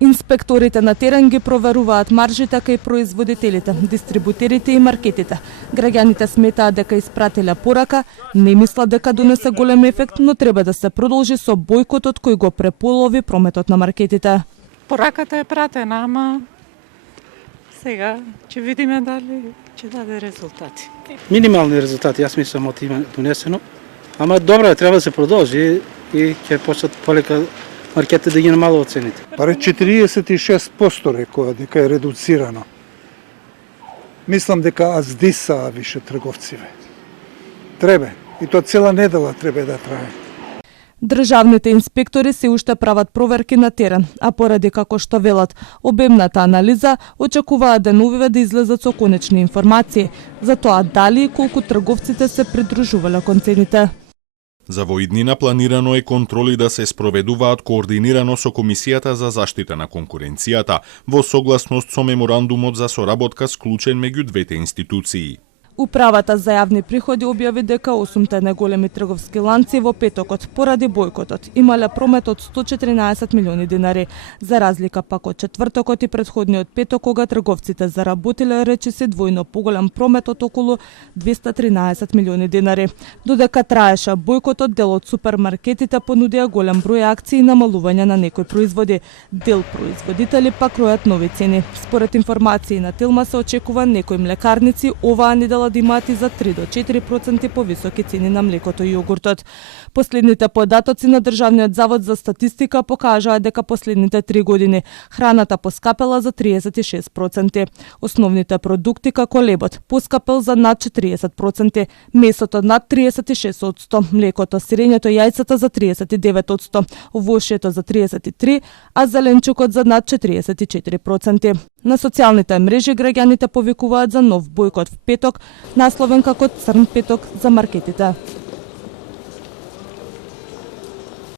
Инспекторите на терен ги проверуваат маржите кај производителите, дистрибутерите и маркетите. Граѓаните сметаат дека испратиле порака, не мислат дека донесе голем ефект, но треба да се продолжи со бојкотот кој го преполови прометот на маркетите. Пораката е пратена, ама сега ќе видиме дали ќе даде резултати. Минимални резултати, јас мислам од име донесено, ама добро е, треба да се продолжи и ќе почнат полека маркетите да ги намалуваат цените. Баре 46% рекоа дека е редуцирано. Мислам дека аздисаа више трговциве. Треба, и тоа цела недела треба да трае. Државните инспектори се уште прават проверки на терен, а поради како што велат обемната анализа, очекуваат деновиве да излезат со конечни информации за тоа дали и колку трговците се придружувале кон цените. За во иднина планирано е контроли да се спроведуваат координирано со Комисијата за заштита на конкуренцијата, во согласност со меморандумот за соработка склучен меѓу двете институции. Управата за јавни приходи објави дека 8 најголеми трговски ланци во петокот поради бојкотот имале промет од 114 милиони динари, за разлика пак од четвртокот и претходниот петок кога трговците заработиле речиси двојно поголем промет од околу 213 милиони динари. Додека траеше бојкотот, дел од супермаркетите понудија голем број акции и намалување на некои производи. Дел производители пак кројат нови цени. Според информации на Телма се очекува некои млекарници оваа недела да имаат и за 3 до 4% повисоки цени на млекото и јогуртот. Последните податоци на Државниот завод за статистика покажаат дека последните 3 години храната поскапела за 36%, основните продукти како лебот поскапел за над 40%, месото над 36%, млекото, сирењето и јајцата за 39%, овошјето за 33%, а зеленчукот за над 44%. На социјалните мрежи граѓаните повикуваат за нов бојкот в петок, насловен како Црн петок за маркетите.